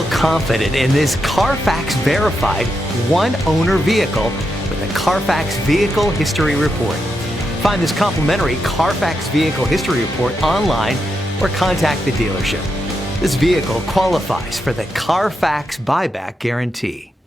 Feel confident in this Carfax verified one-owner vehicle with a Carfax Vehicle History Report. Find this complimentary Carfax Vehicle History Report online or contact the dealership. This vehicle qualifies for the Carfax Buyback Guarantee.